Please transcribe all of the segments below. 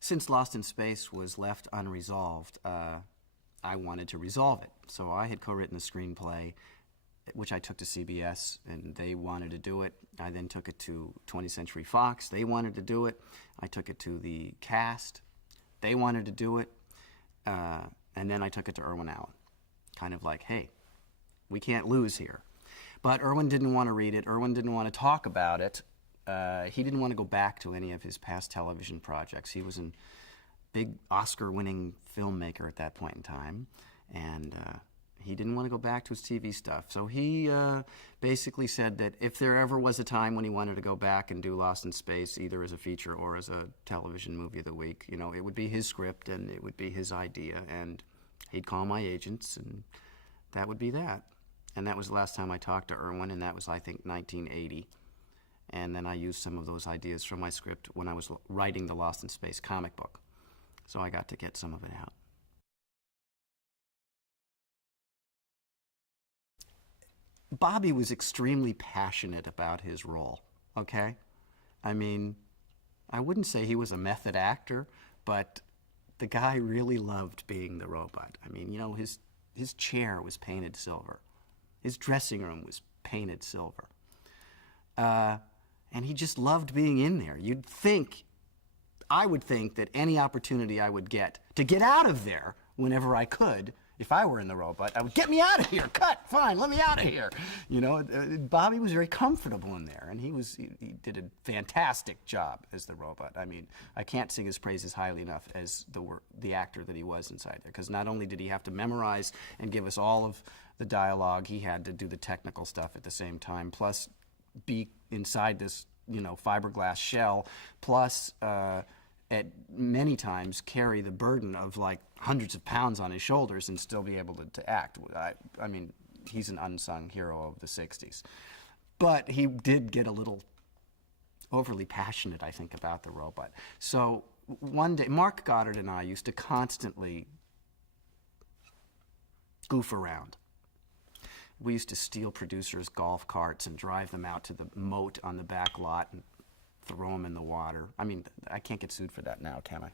since Lost in Space was left unresolved, I wanted to resolve it. So I had co-written the screenplay, which I took to CBS, and they wanted to do it. I then took it to 20th Century Fox. They wanted to do it. I took it to the cast. They wanted to do it. And then I took it to Irwin Allen. Kind of like, hey, we can't lose here. But Irwin didn't want to read it. Irwin didn't want to talk about it. He didn't want to go back to any of his past television projects. He was a big Oscar-winning filmmaker at that point in time, and he didn't want to go back to his TV stuff. So he basically said that if there ever was a time when he wanted to go back and do Lost in Space, either as a feature or as a television movie of the week, you know, it would be his script and it would be his idea, and he'd call my agents, and that would be that. And that was the last time I talked to Irwin, and that was, I think, 1980. And then I used some of those ideas from my script when I was writing the Lost in Space comic book. So I got to get some of it out. Bobby was extremely passionate about his role, okay? I mean, I wouldn't say he was a method actor, but the guy really loved being the robot. I mean, you know, his chair was painted silver. His dressing room was painted silver. And he just loved being in there. I would think that any opportunity I would get to get out of there whenever I could, if I were in the robot, I would, get me out of here, cut, fine, let me out of here. You know, Bobby was very comfortable in there, and he did a fantastic job as the robot. I mean, I can't sing his praises highly enough as the actor that he was inside there, because not only did he have to memorize and give us all of the dialogue, he had to do the technical stuff at the same time, plus be inside this, you know, fiberglass shell, plus at many times carry the burden of like hundreds of pounds on his shoulders and still be able to act. I mean, he's an unsung hero of the 60s. But he did get a little overly passionate, I think, about the robot. So one day, Mark Goddard and I used to constantly goof around. We used to steal producers' golf carts and drive them out to the moat on the back lot and throw them in the water. I mean, I can't get sued for that now, can I?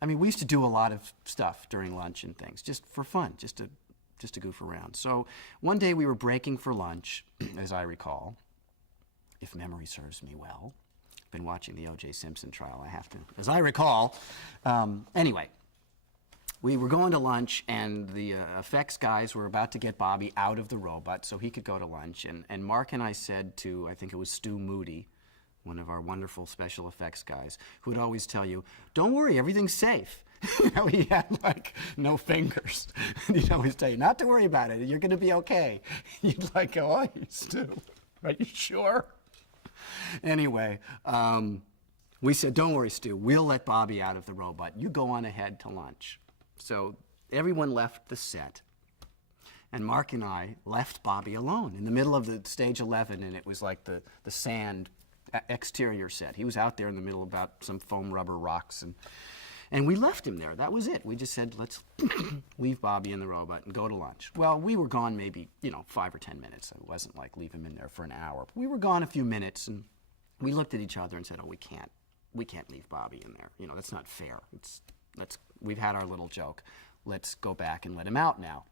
I mean, we used to do a lot of stuff during lunch and things, just for fun, just to goof around. So one day we were breaking for lunch, as I recall, if memory serves me well. I've been watching the O.J. Simpson trial, I have to, as I recall. Anyway. We were going to lunch, and the effects guys were about to get Bobby out of the robot so he could go to lunch. And Mark and I said to, I think it was Stu Moody, one of our wonderful special effects guys, who would always tell you, don't worry, everything's safe. You know, he had, like, no fingers. And he'd always tell you, not to worry about it, you're going to be okay. You'd like, oh, Stu, are you sure? Anyway, we said, don't worry, Stu, we'll let Bobby out of the robot. You go on ahead to lunch. So everyone left the set, and Mark and I left Bobby alone in the middle of the stage 11, and it was like the sand exterior set. He was out there in the middle about some foam rubber rocks, and we left him there. That was it. We just said, let's leave Bobby in the robot and go to lunch. Well, we were gone maybe, 5 or 10 minutes. It wasn't like leave him in there for an hour. We were gone a few minutes, and we looked at each other and said, oh, we can't leave Bobby in there. You know, that's not fair. We've had our little joke. Let's go back and let him out now.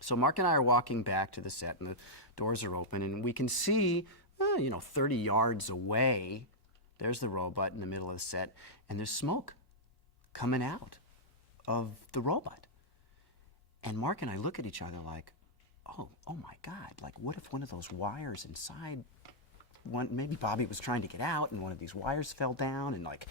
So Mark and I are walking back to the set, and the doors are open, and we can see, 30 yards away, there's the robot in the middle of the set, and there's smoke coming out of the robot. And Mark and I look at each other like, oh my God, like what if one of those wires inside, maybe Bobby was trying to get out, and one of these wires fell down and like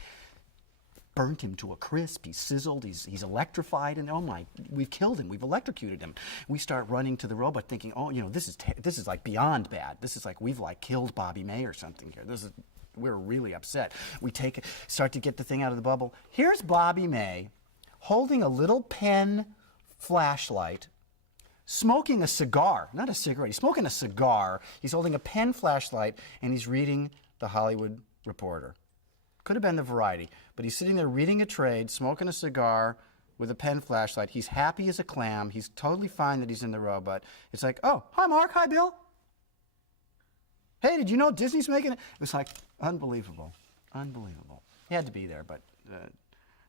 burnt him to a crisp, he's sizzled, he's electrified, and oh my, we've killed him, we've electrocuted him. We start running to the robot thinking, oh, this is like beyond bad. This is like, we've like killed Bobby May or something here. We're really upset. We start to get the thing out of the bubble. Here's Bobby May holding a little pen flashlight, smoking a cigar, not a cigarette, he's smoking a cigar. He's holding a pen flashlight, and he's reading The Hollywood Reporter. Could have been the Variety, but he's sitting there reading a trade, smoking a cigar with a pen flashlight. He's happy as a clam. He's totally fine that he's in the robot. It's like, oh, hi, Mark. Hi, Bill. Hey, did you know Disney's making it? It was like unbelievable. Unbelievable. He had to be there, but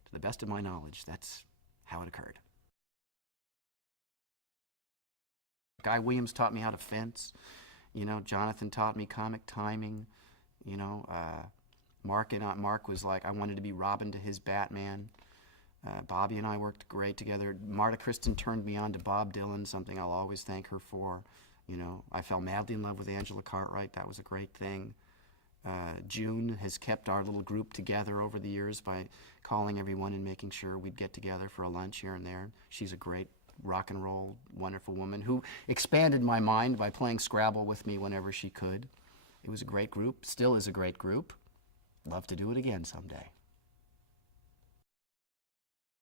To the best of my knowledge, that's how it occurred. Guy Williams taught me how to fence. Jonathan taught me comic timing. Mark was like, I wanted to be Robin to his Batman. Bobby and I worked great together. Marta Kristen turned me on to Bob Dylan, something I'll always thank her for. I fell madly in love with Angela Cartwright. That was a great thing. June has kept our little group together over the years by calling everyone and making sure we'd get together for a lunch here and there. She's a great rock and roll, wonderful woman who expanded my mind by playing Scrabble with me whenever she could. It was a great group, still is a great group. Love to do it again someday.